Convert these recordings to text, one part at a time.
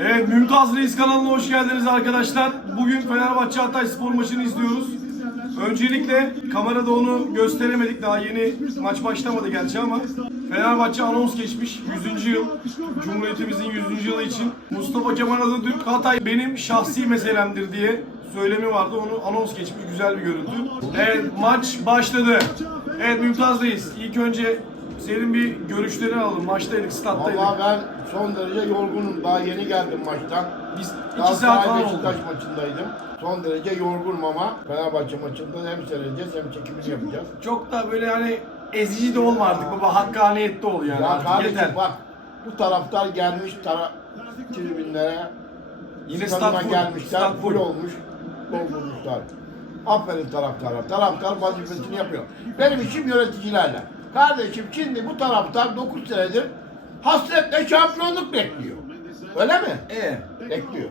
Evet Mümtaz Reis kanalına hoş geldiniz arkadaşlar. Bugün Fenerbahçe Hatay spor maçını izliyoruz. Öncelikle kamerada onu gösteremedik. Daha yeni maç başlamadı gerçi ama Fenerbahçe anons geçmiş 100. yıl. Cumhuriyetimizin 100. yılı için. Mustafa Kemal Atatürk Hatay benim şahsi meselemdir diye söylemi vardı. Onu anons geçmiş. Güzel bir görüntü. Evet maç başladı. Evet Mümtaz Reis ilk önce senin bir görüşlerini alalım. Maçtaydık, stat'taydık. Valla ben son derece yorgunum. Daha yeni geldim maçtan. Biz iki saat falan oldu. Beşiktaş maçındaydım. Son derece yorgunum ama Fenerbahçe maçında hem seyredeceğiz hem çekimini yapacağız. Çok da böyle hani ezici de olma artık baba. Hakkaniyetli ol yani. ya artık kardeşim yeter. bak bu taraftar gelmiş tara tribünlere. Yine stat full, gelmişler. stat full. olmuş. Doldurmuşlar. Aferin taraftara. Taraftar vazifesini yapıyor. Benim işim yöneticilerle. Kardeşim şimdi bu taraftar 9 senedir hasretle şampiyonluk bekliyor. Öyle mi? Ee, bekliyor.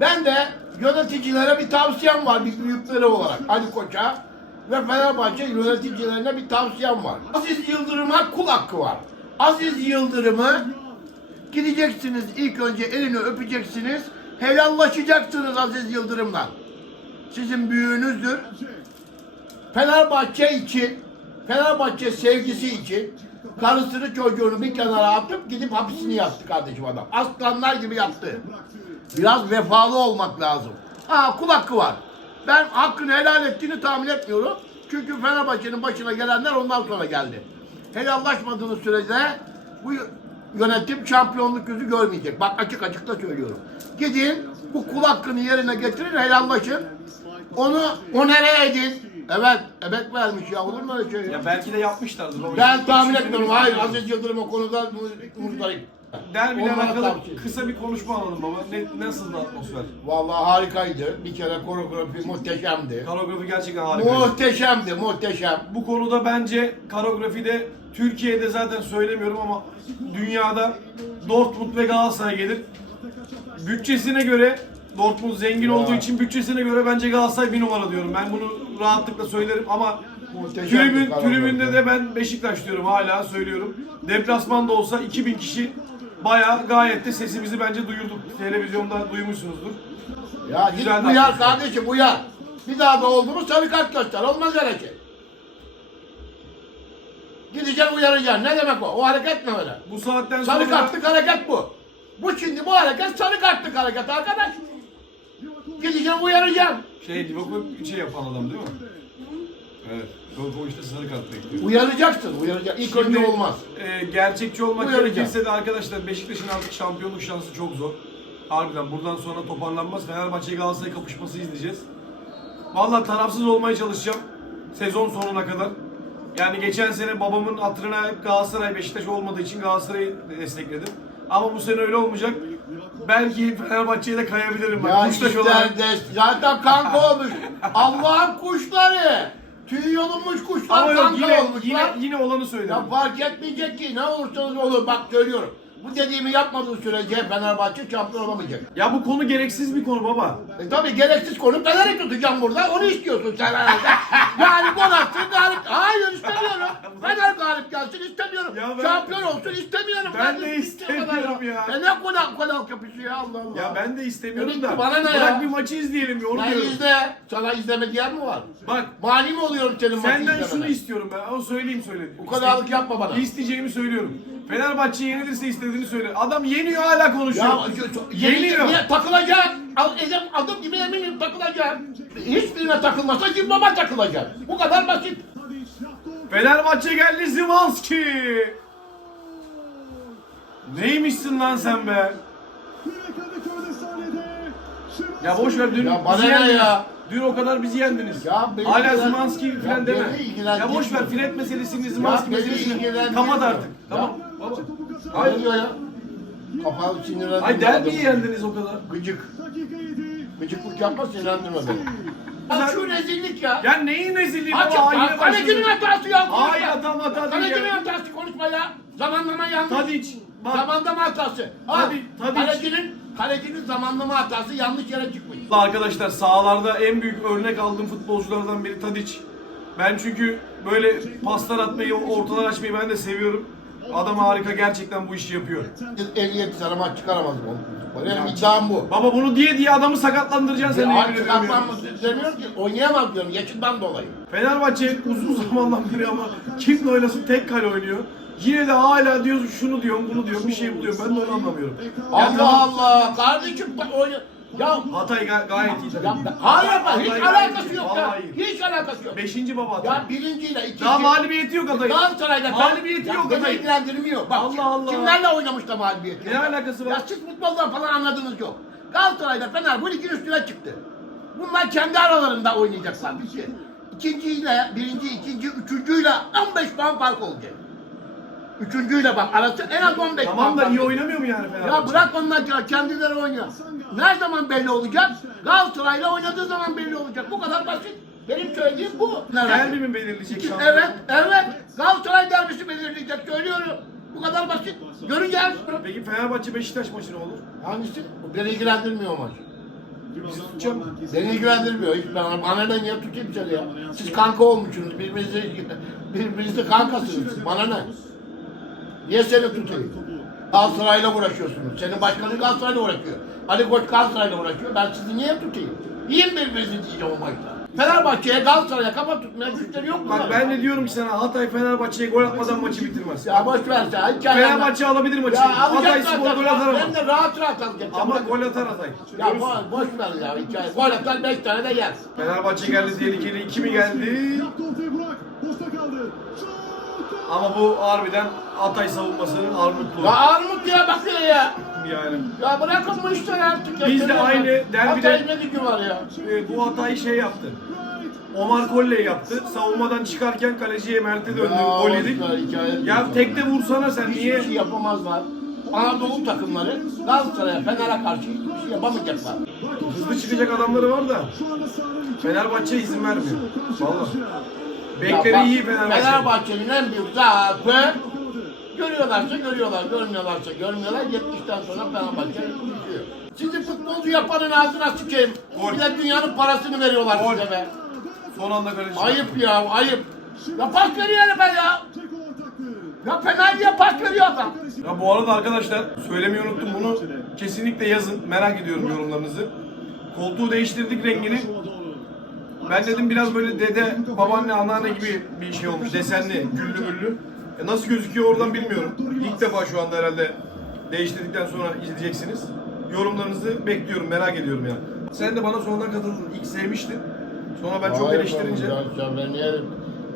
Ben de yöneticilere bir tavsiyem var bir büyükleri olarak Ali Koç'a ve Fenerbahçe yöneticilerine bir tavsiyem var. Aziz Yıldırım'a kul hakkı var. Aziz Yıldırım'ı gideceksiniz ilk önce elini öpeceksiniz. Helallaşacaksınız Aziz Yıldırım'la. Sizin büyüğünüzdür. Fenerbahçe için, Fenerbahçe sevgisi için karısını çocuğunu bir kenara atıp gidip hapsini yattı kardeşim adam. Aslanlar gibi yattı. Biraz vefalı olmak lazım. Ha kul hakkı var. Ben hakkını helal ettiğini tahmin etmiyorum. Çünkü Fenerbahçe'nin başına gelenler ondan sonra geldi. Helallaşmadığınız sürece bu yönetim şampiyonluk yüzü görmeyecek. Bak açık açık da söylüyorum. Gidin bu kul hakkını yerine getirin helallaşın. Onu onere edin. Evet, emek vermiş ya olur mu öyle şey? ya? belki de yapmışlardır. Ben tahmin etmiyorum. Hayır Aziz Yıldırım o konuda muzdayım. Derbiyle Onlara alakalı tavsiye. kısa bir konuşma alalım baba. Ne, nasıldı atmosfer? Vallahi harikaydı. Bir kere koreografi muhteşemdi. Karografi gerçekten harikaydı. Muhteşemdi, muhteşem. Bu konuda bence karografide Türkiye'de zaten söylemiyorum ama dünyada Dortmund ve Galatasaray gelir. Bütçesine göre Dortmund zengin Ya. olduğu için bütçesine göre bence Galatasaray bir numara diyorum. Ben bunu rahatlıkla söylerim ama Muhteşemdi tribün, karografi. tribünde de ben Beşiktaş diyorum hala söylüyorum. Deplasmanda olsa 2000 kişi bayağı gayet de sesimizi bence duyurduk. Televizyonda duymuşsunuzdur. Ya Güzel git uyar kardeşim uyar. Bir daha da oldu mu sarı kart göster. Olmaz öyle şey. Gideceksin uyaracaksın. Ne demek o? O hareket mi öyle? Bu saatten sonra Sarı kartlık hareket bu. Bu şimdi bu hareket sarı kartlık hareket arkadaş. Gideceksin uyaracaksın. şey Liverpool şey yapan adam değil mi? Evet. Liverpool işte sarı kart bekliyor. Uyaracaksın, uyaracaksın. İlk Şimdi, önce olmaz. e, gerçekçi olmak Uyaracağım. gerekirse de arkadaşlar Beşiktaş'ın artık şampiyonluk şansı çok zor. Harbiden buradan sonra toparlanmaz. Fenerbahçe Galatasaray kapışması izleyeceğiz. Vallahi tarafsız olmaya çalışacağım. Sezon sonuna kadar. Yani geçen sene babamın hatırına hep Galatasaray Beşiktaş olmadığı için Galatasaray'ı destekledim. Ama bu sene öyle olmayacak. Belki Fenerbahçe'ye de kayabilirim. Bak, Ya Kuştaş ister olarak. de zaten kanka olmuş. Allah'ın kuşları. Tüy yolunmuş kuşlar Ama yok kanka yine, olmuşlar. yine, yine olanı söyledim. Ya fark etmeyecek ki ne olursanız olur bak söylüyorum. Bu dediğimi yapmadığı sürece Fenerbahçe şampiyon olamayacak. Ya bu konu gereksiz bir konu baba. E tabi gereksiz konu Fener'i tutacağım burada. Onu istiyorsun sen herhalde. yani gol atsın galip. Hayır istemiyorum. Fener galip gelsin istemiyorum. Ya ben- Şampiyon olsun istemiyorum. Ben de de istemiyorum ya. E ne gol gol kapısı ya Allah Allah. Ya ben de istemiyorum da. bana ne Bırak ya? bir maçı izleyelim ya onu Sen diyorum. izle. Sana izleme diyen mi var? Bak Mani mi oluyorum senin maçı senden izlemene? şunu istiyorum ben. Onu söyleyeyim söyledim. Bu kadarlık yapma bana. İsteyeceğimi söylüyorum. Fenerbahçe yenilirse istediğini söyle. Adam yeniyor hala konuşuyor. Ya Yeniyor. Niye takılacak? Al, edim, adım gibi eminim takılacak. Hiçbirine takılmasa Cimbom'a takılacak. Bu kadar basit. Fenerbahçe geldi Zimanski. Neymişsin lan sen be? Ya boş ver dün Ya bana yendiniz. ya? Dün o kadar bizi yendiniz. Ya beni Hala ilgilen- Zimanski Ya falan deme. beni ilgilendirmiyor. Ya boş ver Fred meselesini Zimanski beni meselesini ilgilendirmiyor. kapat artık. Ya. Tamam. Baba. Hayır diyor ya. Kapalı sinirlendirme. Ay derbiyi yendiniz o kadar. Gıcık. Gıcıklık yapma sinirlendirme beni. Ya şu rezillik ya. Ya neyin rezilliği Aç baba? Aynı ya. Kalecinin hatası ya. konuşma. Hayır, adam hata değil Kalecinin ya. hatası konuşma ya. Zamanlama yanlış. Tadiç. Bak. Zamanlama hatası. Ha, Tabii, tabii. Kalecinin Kalecinin zamanlama hatası yanlış yere çıkmış. Arkadaşlar sahalarda en büyük örnek aldığım futbolculardan biri Tadic. Ben çünkü böyle paslar atmayı, ortalar açmayı ben de seviyorum. Adam harika gerçekten bu işi yapıyor. 57 sene maç çıkaramaz bu. Benim iddiam bu. Baba bunu diye diye adamı sakatlandıracaksın sen. Ya yemin ediyorum ya. çıkartmam demiyorum ki oynayamaz diyorum yaşından dolayı. Fenerbahçe uzun zamandan beri ama kimle oynasın tek kale oynuyor. Yine de hala diyoruz şunu diyorum bunu diyorum bir şey buluyorum ben de onu anlamıyorum. Allah Allah kardeşim bak oyna. Ya Hatay ga- gayet iyi. Ya, hayır bak hiç alakası iyi. yok ya. Vallahi iyi. Hiç alakası yok. Beşinci baba Hatay. Ya birinciyle ikinci. Daha mağlubiyeti yok Hatay'ın. Galatasaray'da Mağlubiyeti Ya yok beni Hatay'ın. ilgilendirmiyor. Bak Allah Allah. kimlerle oynamış da mağlubiyeti Ne yok. alakası var? Ya siz futboldan falan anladığınız yok. Galatasaray'da Fener bu ligin üstüne çıktı. Bunlar kendi aralarında oynayacaklar. Bir şey. İkinciyle, birinci, ikinci, üçüncüyle 15 puan fark olacak. Üçüncüyle bak arası en az 15 puan Tamam da iyi oynamıyor mu yani Fenerbahçe? Ya bırak onlar ya kendileri oynuyor. Ne zaman belli olacak? Galatasaray'la oynadığı zaman belli olacak. Bu kadar basit. Benim söylediğim bu. Derbi mi belirleyecek İki-? Evet, evet. Galatasaray derbisi belirleyecek söylüyorum. Bu kadar basit. Göreceğiz. Peki Fenerbahçe Beşiktaş maçı ne olur? Hangisi? Beni ilgilendirmiyor o maç. Bizi tutacağım. Beni ilgilendirmiyor. Hiç ben, bana ne niye tutayım seni ya? Siz kanka olmuşsunuz. Birbirinizi, birbirinizle kankasınız. siz. Bana ne? Niye seni tutayım? Galatasaray'la uğraşıyorsunuz. Senin başkanın Galatasaray'la uğraşıyor. Ali Koç Galatasaray'la uğraşıyor. Ben sizi niye tutayım? Yiyin birbirinizi diyeceğim o maçta. Fenerbahçe'ye Galatasaray'a kafa tutmaya güçleri yok mu? Bak ben de diyorum ki sana Hatay Fenerbahçe'ye gol atmadan maçı bitirmez. Ya boş ver sen. Hikaye Fenerbahçe alabilir maçı. Ya Hatay alacak Spor zaten. gol atar ama. Hem de rahat rahat alacak. Ama gol atar Hatay. Ya boş, boş ver ya hikaye. Gol atar 5 tane de yer. Fenerbahçe geldi tehlikeli. iki mi geldi? Yaptı ortaya Burak. Ama bu harbiden Hatay savunmasının armutlu. Ya armut diye bakıyor ya. Yani. Ya bırakın bu işleri artık ya. Biz de aynı derbide- ne gücü var ya. E, bu hatayı şey yaptı. Omar Kolle yaptı. Savunmadan çıkarken kaleciye Mert'e döndü. Ya, Gol yedik. hikaye Ya diyorsun. tekte vursana sen Hiçbir niye? şey yapamazlar. Anadolu takımları Galatasaray'a, Fener'e karşı hiçbir şey yapamayacaklar. Hızlı çıkacak adamları var da. Fenerbahçe izin vermiyor. Vallahi. Bekleri iyi Fenerbahçe. Fenerbahçe'nin en büyük zaafı görüyorlarsa görüyorlar, görmüyorlarsa görmüyorlar. 70'ten sonra Fenerbahçe düşüyor. Sizi futbolcu yapanın ağzına sıçayım. Gol. Bir de dünyanın parasını veriyorlar Gol. size be. Son anda kaleci. Ayıp ya, ayıp. Ya pas veriyor herif ya. Ya Fenerli'ye pas veriyor adam. Ya bu arada arkadaşlar söylemeyi unuttum bunu. Kesinlikle yazın. Merak ediyorum yorumlarınızı. Koltuğu değiştirdik rengini. Ben dedim biraz böyle dede, babaanne, anneanne gibi bir şey olmuş. Desenli, güllü güllü. E nasıl gözüküyor oradan bilmiyorum. İlk defa şu anda herhalde değiştirdikten sonra izleyeceksiniz. Yorumlarınızı bekliyorum, merak ediyorum yani. Sen de bana sonradan katıldın. İlk sevmiştin. Sonra ben çok Hayır, eleştirince... Ya, ya ben niye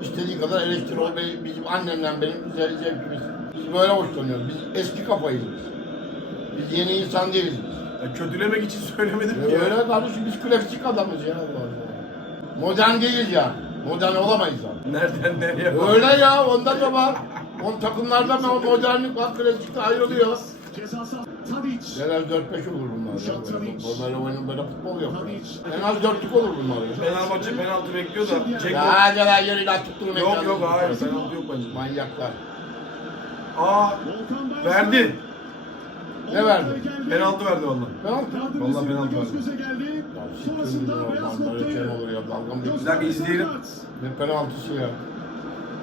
istediği kadar eleştir o be- bizim annemden benim güzel zevkimiz. Biz böyle hoşlanıyoruz. Biz eski kafayız biz. Biz yeni insan değiliz biz. Ya kötülemek için söylemedim ki. Ya öyle kardeşim biz klasik adamız ya. Allah Allah. Modern değiliz ya. Modern olamayız ya. Nereden nereye bak. Öyle ya onda da var. On takımlarda mo- modernlik var, klasikte ayrılıyor. Ceza sahası. Tadic. Neler 4-5 olur bunlar. Ya. Böyle, futbol, böyle oyun böyle futbol yok. ya. En az dörtlük olur bunlar ya. Fenerbahçe penaltı bekliyor da. Ceko... Ya hadi lan yürü lan tutturun Yok yok hayır penaltı yok bence. Manyaklar. Aa Volkan verdi. Ne verdi? Penaltı verdi valla. Tamam. Vallahi penaltı göz verdi. göze geldi. Sonrasında beyaz mi noktayı. Bir dakika izleyelim. Ne penaltısı ya?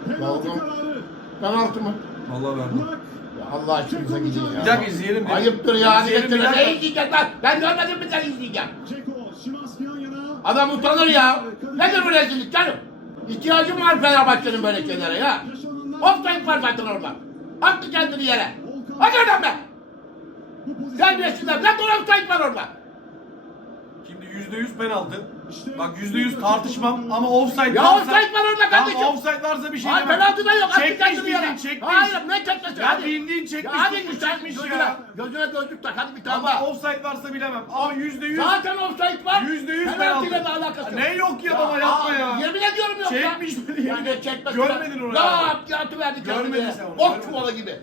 Penaltı Dalga- kararı. Penaltı mı? Valla verdi. Burak. Ya Allah aşkınıza gidin ya. Bir dakika izleyelim. dedim. Ayıptır ya. İzleyelim bir dakika. Ne izleyeceğim ben? Ben görmedim bir tane izleyeceğim. Ceko. Şimanski yan yana. Adam utanır ya. Nedir bu rezillik canım? İhtiyacım var Fenerbahçe'nin böyle kenara ya. Offside var zaten orada. Attı kendini yere. Hadi oradan be. Bu pozisyon- Terbiyesizler. Zaten offside var orada. Şimdi yüzde yüz penaltı. Bak yüzde yüz tartışmam ama offside Ya varsa... offside var orada kardeşim. Tamam offside varsa bir şey Hayır demem. penaltı da yok. Çekmiş bildiğin çekmiş. Hayır ne çekmesi? Ya bildiğin çekmiş, Ya hadi tutmuş, çekmiş gözüne, ya. gözüne gözlük tak. Hadi bir tane Ama daha. offside varsa bilemem. Ama yüzde yüz... Zaten offside var. Yüzde yüz Penaltıyla da penaltı. alakası yok. Ne yok ya baba, yapma ya. Yemin ediyorum yok ya. Çekmiş mi diye. Ya ne çekmesi Görmedin onu Ya ya. attı attı verdi Görmedin yere. sen onu, Bok görmedin. çuvalı gibi.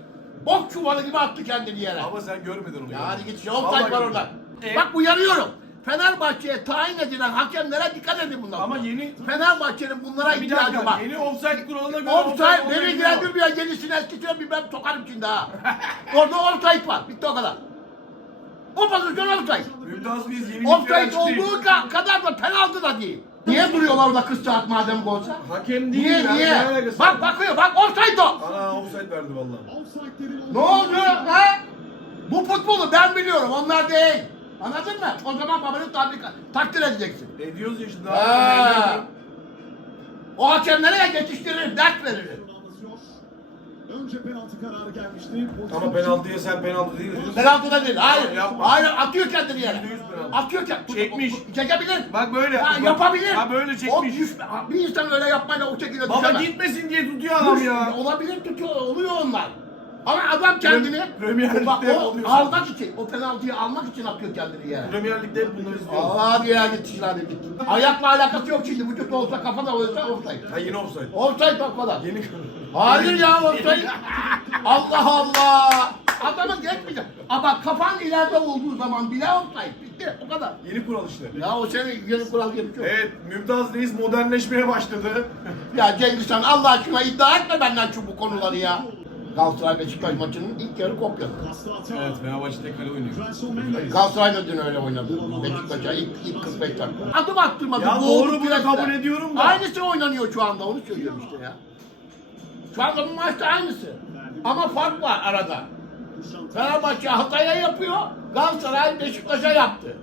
Bok çuvalı gibi attı kendini yere. Ama sen görmedin onu. Ya hadi git. Vallahi Offside var görmedim. orada. E, Bak uyarıyorum. Fenerbahçe'ye tayin edilen hakemlere dikkat edin bundan. Ama sonra. yeni- Fenerbahçe'nin bunlara Bir ihtiyacı dakika. var. Yeni offside kuralına göre Offside beni biliyor. ilgilendirmiyor. Yenisini eskisine bilmem sokarım şimdi ha. Orada offside var. Bitti o kadar. O pozisyon offside. Mümtaz Offside açıklayın. olduğu ka- kadar da penaltı da değil. Niye duruyorlar orada 40 saat madem golsa? Hakem değil Niye ya, ne niye? alakası Bak var? bakıyor bak offside o. Ana offside verdi valla. Offside'lerin Ne oldu ha? Bu futbolu ben biliyorum onlar değil. Anladın mı? O zaman babanı tabrik, takdir edeceksin. Ediyoruz ya şimdi. Ha. O hakemlere geçiştirir, ders verir. Önce penaltı kararı gelmişti. Ama penaltıya sen penaltı değil dedin. Penaltı da değil. Hayır. Yapma. Hayır atıyor kendini yere. Atıyor kendini. Çekmiş. Çekebilir. Bak böyle. Ha, yapabilir. Ha böyle O çekmiş. düş, bir insan öyle yapmayla o şekilde Baba düşemez. gitmesin diye tutuyor adam Düş- ya. Olabilir tutuyor, oluyor onlar. Ama adam kendini Premier Lig'de bak, o oluyor. almak için, o penaltıyı almak için atıyor kendini yere. Premier Lig'de hep bunları izliyoruz. Allah diye hadi git. Ayakla alakası yok şimdi. Vücut olsa kafa da olsa offside. Ha yine offside. Offside kadar. Yeni Hayır ya offside. Allah Allah. Adamı geçmeyecek. Ama kafan ileride olduğu zaman bile offside. Bitti. O kadar. Yeni kural işte. Ya o senin yeni kural gibi şey. Evet, Mümtaz Reis modernleşmeye başladı. Ya Cengiz Han Allah aşkına iddia etme benden şu bu konuları ya. Galatasaray Beşiktaş maçının ilk yarı hata. Evet, Fenerbahçe'de kale oynuyor. Galatasaray da dün öyle oynadı. Beşiktaş'a ilk, ilk 45 dakika. Adım attırmadı. Ya doğru, bunu kabul ediyorum da. Aynısı oynanıyor şu anda onu söylüyorum işte ya. Şu anda bu maçta aynısı. Ama fark var arada. Fenerbahçe Hatay'a yapıyor. Galatasaray Beşiktaş'a yaptı.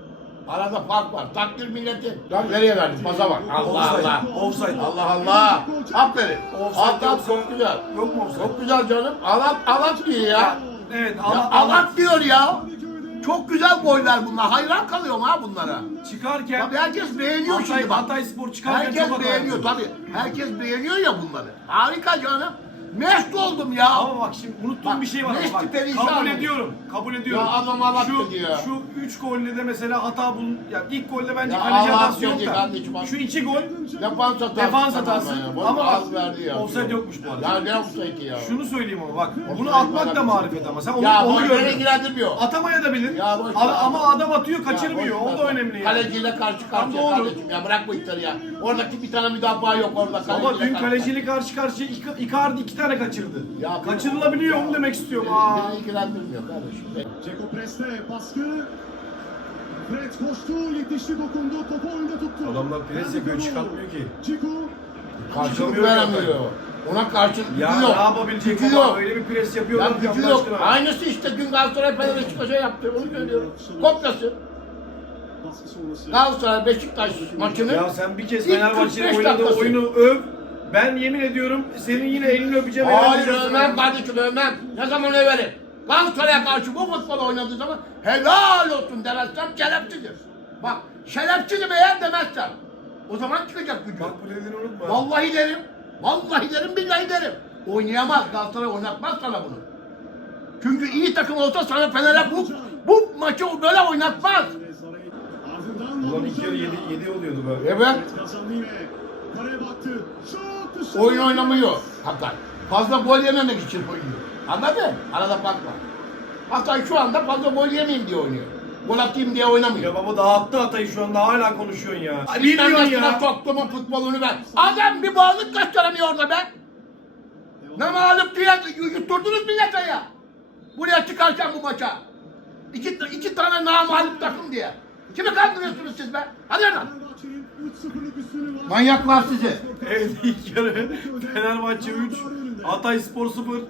Arada fark var. Takdir milleti. Lan nereye verdin? Paza bak. Allah Offside, Allah. offside. Allah Allah. Aferin. Offside yoksa- çok güzel. Yok mu offside? Çok güzel canım. Alat alat diyor ya. Evet, Ya Allah Allah. alat diyor ya. Çok güzel goller bunlar. Hayran kalıyorum ha bunlara. Çıkarken Tabii herkes beğeniyor Hatay, şimdi bak. Hatay Spor çıkarken Herkes çok hata beğeniyor yaptı. tabii. Herkes beğeniyor ya bunları. Harika canım. Mest oldum ya. Ama bak şimdi unuttuğum Bak, bir şey var. Messi Bak, perişan kabul oldu. ediyorum. Kabul ediyorum. Ya adam Allah şu, dedi ya. Şu 3 golde de mesela hata bul. Ya ilk golde bence Ya kaleci Allah hatası yok dedi da. kardeşim, bak. Şu 2 gol Defans hatası. defans hatası. Ya. Bu Ama az verdi ya. offside yokmuş bu arada. Ya ne offside ya? Şunu söyleyeyim ama bak. Bunu atmak da marifet ama. Sen onu, ya onu beni gördün. ilgilendirmiyor. Atamaya da bilir. Ya boş Ama- ver. ama adam atıyor, kaçırmıyor. Ya o da önemli yani. Kaleciyle karşı karşıya doğru. kardeşim ya bırak bu işleri ya. Oradaki bir tane müdafaa yok orada. Ama dün karşı kaleciyle karşı karşıya Ica- Icardi iki tane kaçırdı. Ya- Kaçırılabiliyor onu demek istiyorum. Aa. Beni ilgilendirmiyor kardeşim. Ceko preste baskı. Fred koştu, yetişti, dokundu, topu önde tuttu. Adamlar pres yapıyor, çıkartmıyor ki. Ceko. Karşılık veremiyor. Ona karşılık Ya yok. ne yapabilecek Gücü yok. Öyle bir pres yapıyor Ya gücü yok. aşkına. Aynısı işte dün Galatasaray Fener Beşiktaş'a yaptı. Onu söylüyorum. Kopyası. Galatasaray Beşiktaş maçını Ya sen bir kez Fenerbahçe'nin 45 oynadığı dakikası. oyunu öv. Ben yemin ediyorum senin yine elini öpeceğim. Hayır övmem sana. kardeşim övmem. Ne zaman överim? Galatasaray'a karşı bu futbol oynadığı zaman helal olsun demezsem şerefsizim. Bak şerefsizim eğer demezsem. O zaman çıkacak gücü. Bak bu dediğini unutma. Vallahi derim. Vallahi derim billahi derim. Oynayamaz Galatasaray oynatmaz sana bunu. Çünkü iyi takım olsa sana Fener'e bu, bu maçı böyle oynatmaz. Ulan ilk yarı 7, 7 oluyordu be. Evet. Fred kazandı yine. Kaleye baktı. Şut Oyun oynamıyor Hatay. Fazla gol yememek için oynuyor. Anladın? Arada fark var. Hatay şu anda fazla gol yemeyeyim diye oynuyor. Gol atayım diye oynamıyor. Ya baba dağıttı Hatay'ı şu anda hala konuşuyorsun ya. Bir Bilmiyorsun ya. soktuğumun futbolunu ben. Adam bir bağlık gösteremiyor orada be. Ne mağlup diye yutturdunuz millete ya. Buraya çıkarken bu maça. İki, iki tane namalup takım diye. Kimi kandırıyorsunuz siz be? Hadi lan. Fenerbahçe'nin 3-0'lık üstünlüğü var. Manyaklar sizi. Evet ilk yarı Fenerbahçe 3, Hatay Spor 0. Ya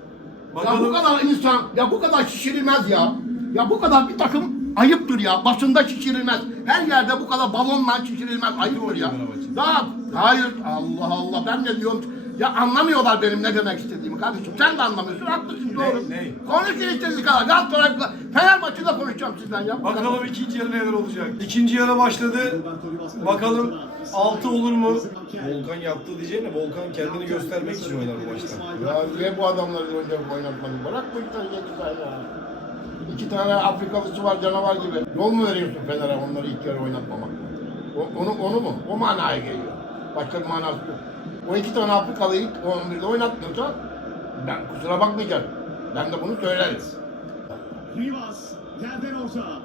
bu Bakalım. kadar insan, ya bu kadar şişirilmez ya. Ya bu kadar bir takım ayıptır ya. Basında şişirilmez. Her yerde bu kadar balonla şişirilmez. Ayıptır ya. Daha, hayır. Allah Allah ben ne diyorum. Ya anlamıyorlar benim ne demek istediğimi kardeşim. Sen de anlamıyorsun. Haklısın doğru. ne? Konuşun istediğiniz kadar. Galatasaray, konuşacağım sizden ya. Bakalım ikinci yarı neler olacak. İkinci yarı başladı. Bakalım 6 olur mu? Volkan yaptı diyeceğine Volkan kendini göstermek için oynar bu maçta. Ya niye bu adamları önce oynatmadın? Bırak bu işleri geç ya. İki tane Afrikalısı var canavar gibi. Yol mu veriyorsun Fener'e onları ilk yarı oynatmamak? O, onu, onu mu? O manaya geliyor. Başka bir manası yok. O iki tane Afrikalıyı ilk 11'de oynatmıyorsa ben kusura bakmayacağım. Ben de bunu söylerim. Rivas yerden orta.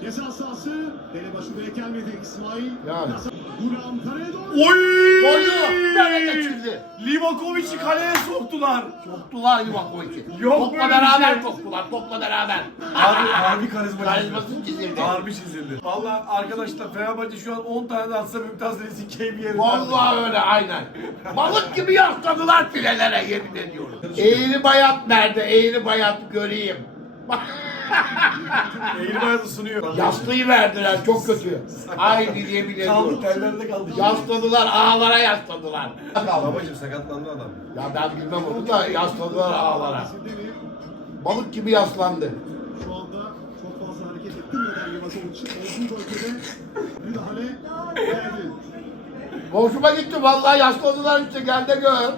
Ceza sahası. Dele başı bile gelmedi İsmail. Yani. Guram kaleye doğru. Oy! Koydu. Nereye geçirdi? Livakovic'i kaleye soktular. Soktular Livakovic'i. Yok Topla böyle beraber şey. soktular. Topla beraber. Harbi, harbi karizma Karizması çizildi. Harbi çizildi. Valla arkadaşlar Fenerbahçe şu an 10 tane de atsa Mümtaz Reis'in keyfi yerinde. Vallahi öyle aynen. Balık gibi yasladılar filelere yemin ediyorum. Eğri bayat nerede? Eğri bayat göreyim. Eğri bayağı ısınıyor. Yastığı verdiler çok kötü. Ay diye bile Kaldı tellerde kaldı. Yasladılar ağlara yasladılar. Babacım sakatlandı adam. Ya ben bilmem onu da yasladılar ağlara. Balık gibi yaslandı. Şu anda çok fazla hareket ettirmeden Livakovic olduğu bölgede müdahale geldi. Hoşuma gitti vallahi yasladılar işte gel de gör.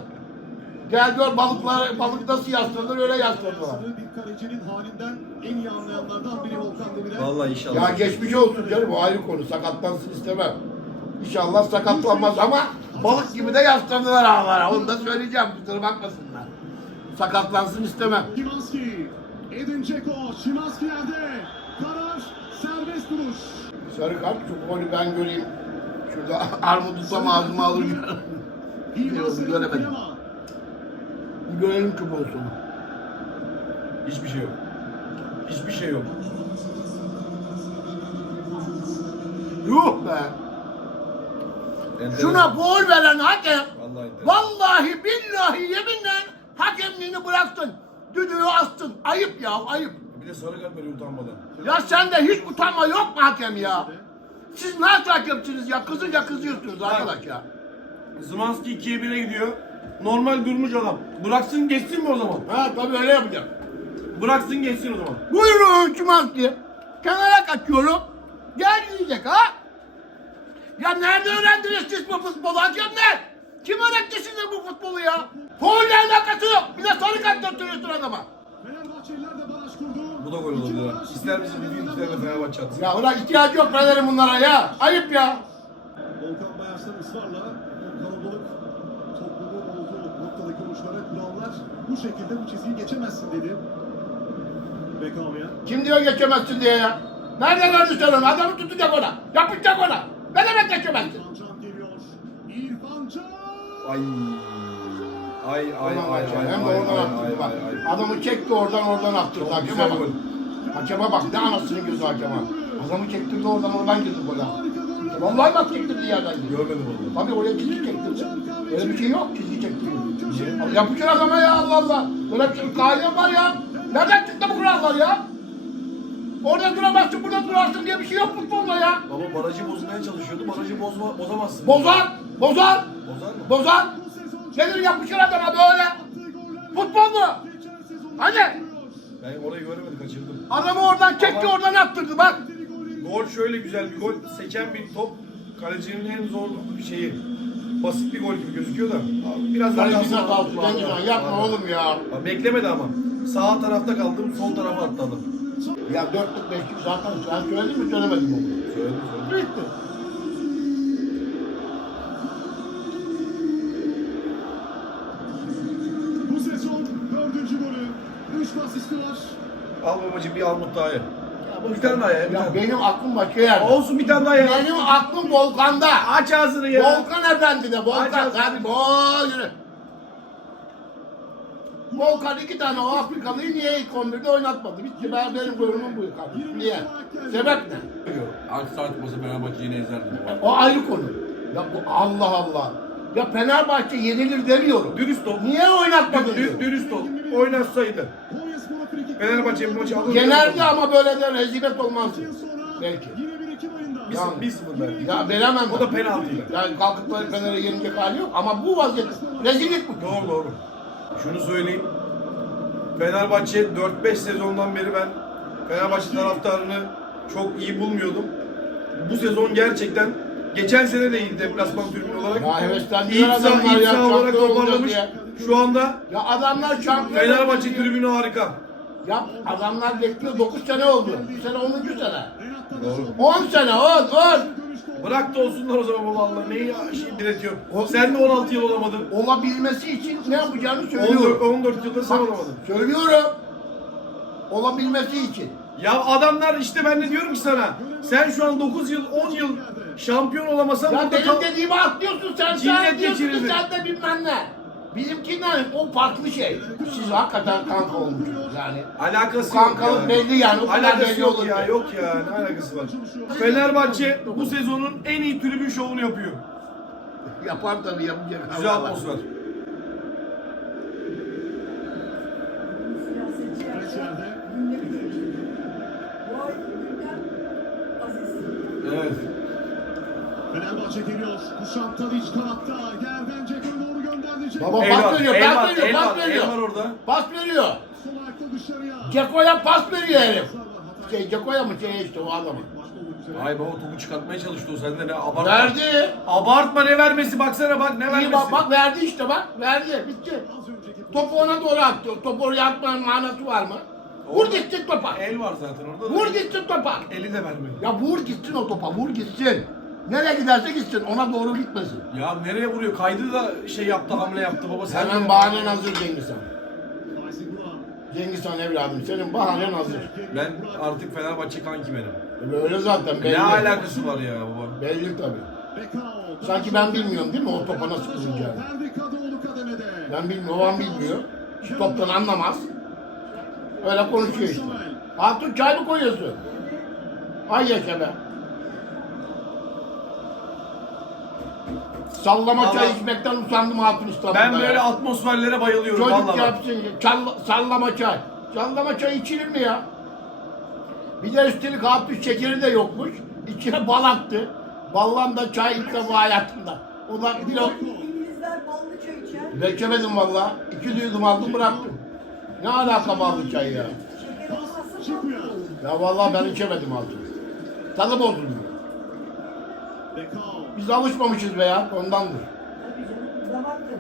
Gel gör balıklar, balık nasıl yaslanır öyle yasladılar. Bir kalecinin halinden en iyi anlayanlardan biri Volkan Demirel. Vallahi inşallah. Ya geçmiş olsun canım o ayrı konu sakatlansın istemem. İnşallah sakatlanmaz ama balık gibi de yasladılar ağlara onu da söyleyeceğim kusura bakmasınlar. Sakatlansın istemem. Şimanski, Edin Dzeko, Şimanski yerde. Karar serbest duruş. Sarı kart şu golü ben göreyim. Şurada armut tutsam ağzıma Yok, Selim göremedim. Görelim şu pozisyonu. Hiçbir şey yok. Hiçbir şey yok. Yuh be. Şuna gol veren hakem Vallahi enteresan. vallahi billahi yeminle hakemliğini bıraktın. Düdüğü astın. Ayıp ya ayıp. Bir de sarı kart veriyor utanmadan. Ya sende hiç utanma yok mu hakem ya? Siz nasıl hakemsiniz ya? Kızınca kızıyorsunuz arkadaş ya. Zmanski 2'ye 1'e gidiyor. Normal durmuş adam. Bıraksın geçsin mi o zaman? Ha tabii öyle yapacağım. Bıraksın geçsin o zaman. Buyurun Şimanski. Kenara kaçıyorum. Gel diyecek ha? Ya nerede öğrendiniz siz bu futbolu hakemler? Kim öğretti size bu futbolu ya? Faulle alakası yok. Bir de sarı kart döktürüyorsun adama. Bu da gol ha. İster misin bir ister de Fenerbahçe atsın. Ya ulan ihtiyacı yok Fener'in bunlara ya. Ayıp ya. Volkan Bayarslan ısrarla kalabalık toplumun olduğu noktadaki vuruşlara kurallar bu şekilde bu çizgiyi geçemezsin dedi. Bekao'ya. Kim diyor geçemezsin diye ya? Nereden gördün sen onu? Adamı tutacak ona. Yapacak ona. Ne demek geçemezsin? İrfan Can geliyor. İrfan Can! Ay. Ay ay Ulan ay hakem, ay Hem de ay oradan ay attırdı ay bak. ay ay. Adamı çekti oradan oradan attırdı. Çok Hakeme güzel bak. gol. Hakeme bak ne anasının gözü hakeme. Adamı çektirdi oradan oradan girdi ha. Vallahi bak çektirdi yerden girdi. Görmedim onu. Tabii oraya çizgi çektirdi. Öyle bir şey yok çizgi çektiriyor. Yapışır adama ya Allah Allah. Böyle bir şey kaide var ya. Nereden çıktı bu kurallar ya? Orada duramazsın burada durarsın diye bir şey yok futbolda ya. Baba barajı bozmaya çalışıyordu. Barajı bozma, bozamazsın. Bozar, bozar, Bozar mı? bozar. Nedir yapışır adama böyle? Futbol mu? Hadi. Ben orayı göremedim kaçırdım. Adamı oradan çekti oradan attırdı bak. Gol şöyle güzel bir gol. Seken bir top. Kalecinin en zor bir şeyi. Basit bir gol gibi gözüküyor da. Biraz daha Kaleci kalsın. hatası Cengiz yapma oğlum ya. Ya Beklemedi ama. Sağ tarafta kaldım, sol tarafa attı adam. Ya dörtlük beşlik zaten sen söyledin mi söylemedin mi? Söyledim söyledim. Bitti. Bu sezon dördüncü golü. Üç asisti var. Al babacığım bir armut daha ye. Bir tane daha ye. Bir Ya tane. benim aklım başka yerde. Olsun bir tane daha ye. Benim aklım Volkan'da. Aç ağzını ya. Volkan Efendi de Aç Volkan. Hadi bol yürü. Volkan iki tane o Afrikalıyı niye ilk 11'de oynatmadı? Bitti ben benim yorumum bu kardeşim. Niye? Sebep ne? Aksaray tutmasa Fenerbahçe yine ezerdi. O ayrı konu. Ya bu Allah Allah. Ya Fenerbahçe yenilir demiyorum. Dürüst ol. Niye oynatmadın? Dü- diyorum. dürüst ol. Oynatsaydı. Fenerbahçe bu maçı alır. Yenerdi ama böyle de rezilet olmaz. Belki. Bir, Yani. bir sıfır belki. Ya veremem. O da penaltıyla. Yani kalkıp da Fener'e yenilecek hali yok ama bu vaziyet rezillik bu. Doğru doğru. Şunu söyleyeyim. Fenerbahçe 4-5 sezondan beri ben Fenerbahçe taraftarını çok iyi bulmuyordum. Bu sezon gerçekten geçen sene de iyi deplasman tribünü olarak. İpsa, İpsa olarak toparlamış. Şu anda Ya adamlar şampiyon. Fenerbahçe tribünü harika. Ya adamlar bekliyor 9 sene oldu. Bu sene 10. sene. Doğru. 10 sene 10 10. Bırak da olsunlar o zaman baba Allah. Neyi ya şey diretiyor. Sen de 16 yıl olamadın. Olabilmesi için ne yapacağını 14, söylüyorum. 14 yılda sen olamadın. Söylüyorum. Olabilmesi için. Ya adamlar işte ben de diyorum ki sana. Sen şu an 9 yıl 10 yıl şampiyon olamasam Ya burada benim kal- dediğimi atlıyorsun sen. Cinnet Sen diyorsun ki sen de bilmem ne. Bizimkinden o farklı şey. Siz hakikaten kanka olmuşsunuz yani. Alakası yok kankalık ya. belli yani, o kadar Alakası belli yok olur ya. ki. Yok ya. Ne alakası var? Fenerbahçe bu sezonun en iyi tribün şovunu yapıyor. Yapar tabii yapacak. Güzel Allah Allah. atmosfer. Evet. Fenerbahçe geliyor. Kuşat Tadiç kanatta. Yerden Ceko'ya doğru. Baba pas veriyor, pas veriyor, pas veriyor. orada. Pas veriyor. Ceko'ya pas veriyor herif. Şey Ceko'ya mı şey işte o adamı. Ay baba topu çıkartmaya çalıştı o sende ne abartma. Verdi. Abartma ne vermesi baksana bak ne İyi vermesi. bak, bak verdi işte bak. Verdi. Bitti. Topu ona doğru attı. Topu oraya atmanın manası var mı? Vur gitsin topa. El var zaten orada. da. Vur gitsin topa. Eli de vermiyor. Ya vur gitsin o topa. Vur gitsin. Nereye giderse gitsin. Ona doğru gitmesin. Ya nereye vuruyor? Kaydı da şey yaptı hamle yaptı baba sen. Hemen bahanen hazır Cengiz Han. Cengiz Han evladım senin bahanen hazır. Ben artık Fenerbahçe kanki benim. Öyle zaten belli. Ne alakası var ya baba? Belli tabii. Sanki ben bilmiyorum değil mi o topa nasıl kurulacağını? Ben bilmiyorum, an bilmiyor. Şu toptan anlamaz. Öyle konuşuyor işte. Hatun çay mı koyuyorsun? Ay yaşa be. Sallama Vallahi- çay içmekten usandım Hatun İstanbul'da. Ben böyle ya. atmosferlere bayılıyorum Çocuk vallahi. yapsın. Çall- sallama çay. Sallama çay içilir mi ya? Bir de üstelik Hatun şekeri de yokmuş. İçine bal attı. Ballan da çay ilk defa hayatımda. O da bir o... İngilizler ballı çay içer. Beklemedim valla. İki yudum aldım bıraktım. Ne alaka ballı çay ya? Şeker olmazsa Çıkmıyor. Ya vallahi ben içemedim altını. Tadı bozuldu. Biz alışmamışız be ya ondandır. Tabii canım damak tadı.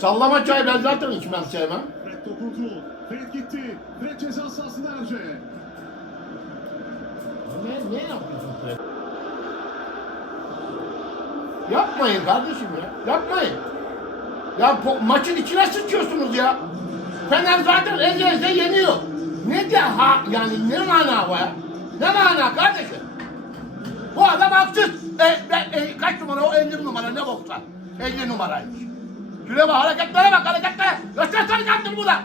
Sallama çay ben zaten içmem sevmem. Fred dokundu. Fred gitti. Fred ceza sahasında Erce. Ne, ne yapıyorsun sen? Yapmayın kardeşim ya. Yapmayın. Ya po- maçın içine sıçıyorsunuz ya. Fener zaten eze eze yeniyor. Ne de ha yani ne mana var ya? Ne mana kardeşim? Bu adam haksız. E, ben- e, kaç numara o 50 numara ne boksa. 50 numaraymış. Şuraya bak hareketlere bak hareketlere. Göster sarı kartını burada.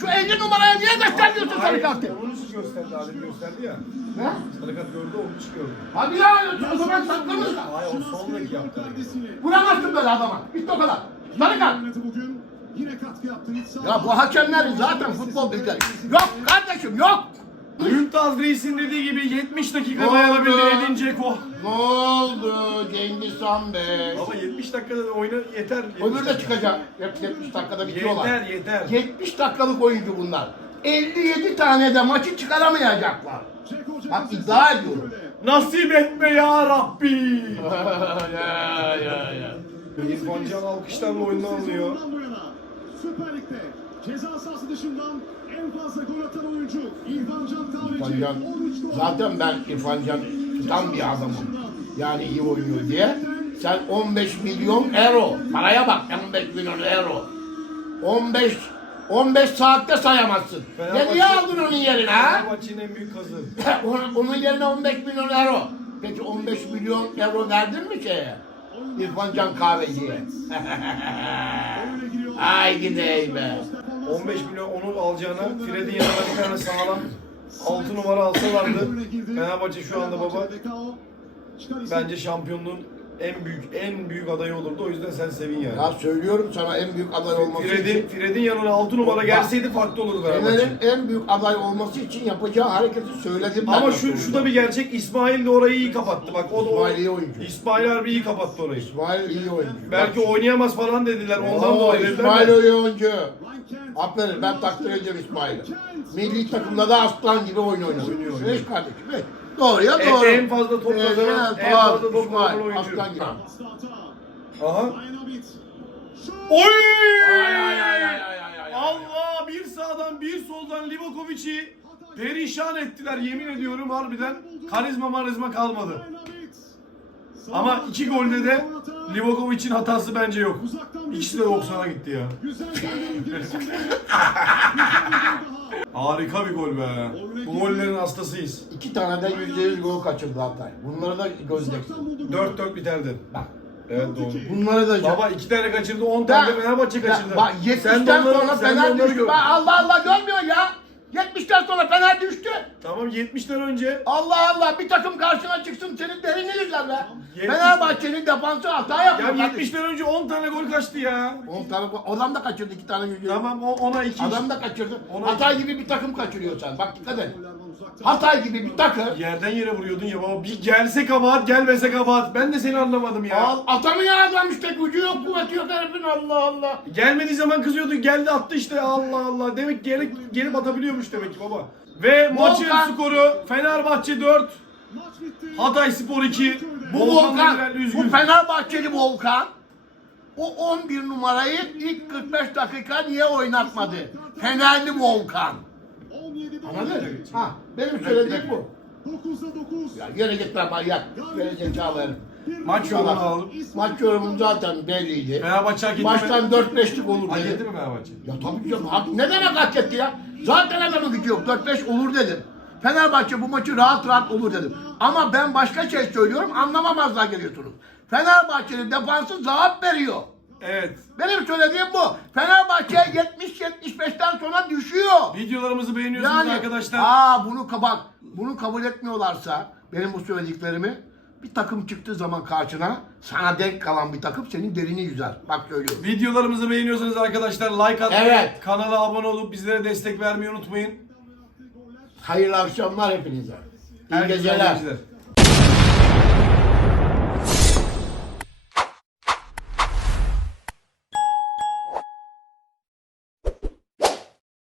Şu 50 numaraya niye gösteriyorsun sarı kartı? Onun için gösterdi abi gösterdi ya. Ne? Sarı kart gördü onun için gördü. Hadi ya o zaman saklamış. Hayır o soldaki yaptı. Perdesiyle. Vuramazsın böyle adama. Bitti o kadar. Sarı kart. Yaptı. Ya bu hakemlerin zaten futbol bilgileri. Yok kardeşim yok. Mümtaz Reis'in dediği gibi 70 dakika Ne dayanabildi oldu? Edin Dzeko. Ne oldu Cengiz Han Bey? Baba 70 dakikada oyna yeter. 70 Öbürü de dakika. çıkacak. Hep 70 dakikada bitiyorlar. Yeter yeter. 70 dakikalık oyuncu bunlar. 57 tane de maçı çıkaramayacaklar. Bak iddia ediyorum. Nasip etme ya Rabbi. ya ya ya. İrfan Can alkışlarla oyundan yana Süper Lig'de ceza sahası dışından en fazla gol atan oyuncu İrfan Can Kahveci. İrfan Can. 13 gol. Zaten ben İrfan Can tutan bir adamım. Yani iyi oynuyor diye. Sen 15 milyon euro. Paraya bak 15 milyon euro. 15 15 saatte sayamazsın. Ne niye aldın onun yerine ha? Fenerbahçe'nin en büyük kazı. onun, onun yerine 15 milyon euro. Peki 15 milyon euro verdin mi şeye? İrfan Can Kahveci'ye. Ay gidey be. 15 milyon onu alacağına Fred'in yanına bir tane sağlam 6 numara alsalardı Fenerbahçe şu anda baba bence şampiyonluğun en büyük en büyük adayı olurdu. O yüzden sen sevin yani. Ya söylüyorum sana en büyük aday olması Fred'in için. Fred'in yanına 6 numara gelseydi farklı olurdu Fenerbahçe. Fener'in en büyük aday olması için yapacağı hareketi söyledim ben. Ama şu şu da bir gerçek İsmail de orayı iyi kapattı. Bak o da İsmail iyi oyuncu. İsmail harbi iyi kapattı orayı. İsmail iyi oyuncu. Belki oynayamaz falan dediler. Ondan Oo, dolayı dediler. İsmail de. iyi oyuncu. Aferin ben takdir ediyorum İsmail'i. Milli takımda da aslan gibi oyun oynuyor. Oynuyor, oynuyor. Beş kardeşim. beş. Doğru ya En- doğru. en fazla top Evet, kazanan, en fazla top İsmail, kazanan oyuncu. Aslan gibi. Aha. Oy! Ay, ay, ay, ay, ay, ay, ay. Allah bir sağdan bir soldan Livakovic'i perişan ettiler yemin ediyorum harbiden karizma marizma kalmadı. Ama iki golde de Livakovic'in hatası bence yok. İkisi de 90'a gitti ya. Harika bir gol be. Bu gollerin hastasıyız. İki tane de yüzde yüz gol kaçırdı Hatay. Bunları da gözleceksin. 4-4 biterdi. Bak. Evet doğru. Bunları da Baba iki tane kaçırdı, 10 tane de Fenerbahçe kaçırdı. Bak Sen de 70'ten onları- sonra onları düştü. Allah Allah görmüyor ya. 70'ten sonra Fener düştü. Tamam 70'ten önce Allah Allah bir takım karşına çıksın senin derini güzel be. Fenerbahçe'nin defansı hata ya yapıyor. 70'ten önce 10 tane gol kaçtı ya. 10 tane adam da kaçırdı iki tane yüzde. Tamam o- ona 2. Adam da kaçırdı. Ona- Hatay gibi bir takım kaçırıyor sen. Bak dikkat et. Hatay gibi bir takım. Yerden yere vuruyordun ya baba. Bir gelse kabahat, gelmese kabahat. Ben de seni anlamadım ya. Al, atamıyor adam işte gücü yok kuvveti yok herifin Allah Allah. Gelmediği zaman kızıyordu. Geldi attı işte. Allah Allah. Demek gelip, gelip atabiliyormuş demek ki baba. Ve maçın Volkan. skoru Fenerbahçe 4, Maç bitti. Hatay Spor 2. Bu Volkan bu. Fenerbahçeli Volkan o 11 numarayı ilk 45 dakika niye oynatmadı? Fenerli Volkan. 17'de Anladın? Ha, benim söylediğim bu. 9'da 9. Ya yere git lan manyak. Gerizekalı herif. Maç yorumunu alalım. Maç yorumu zaten belliydi. Fenerbahçe hak etti mi? Maçtan 4-5'lik olur Hak etti dedim. mi Fenerbahçe? Ya tabii canım. hak- Ne demek hak etti ya? Zaten adamın gücü yok. 4-5 olur dedim. Fenerbahçe bu maçı rahat rahat olur dedim. Ama ben başka şey söylüyorum anlamamazlar geliyorsunuz. Fenerbahçe'nin defansı zaaf veriyor. Evet. Benim söylediğim bu. Fenerbahçe 70-75'ten sonra düşüyor. Videolarımızı beğeniyorsunuz Yani arkadaşlar. aa bunu kabak bunu kabul etmiyorlarsa benim bu söylediklerimi bir takım çıktığı zaman karşına sana denk kalan bir takım senin derini yüzer. Bak söylüyorum. Videolarımızı beğeniyorsanız arkadaşlar like atmayı, Evet. kanala abone olup bizlere destek vermeyi unutmayın. Hayırlı akşamlar hepinize. İyi Herkese geceler. geceler.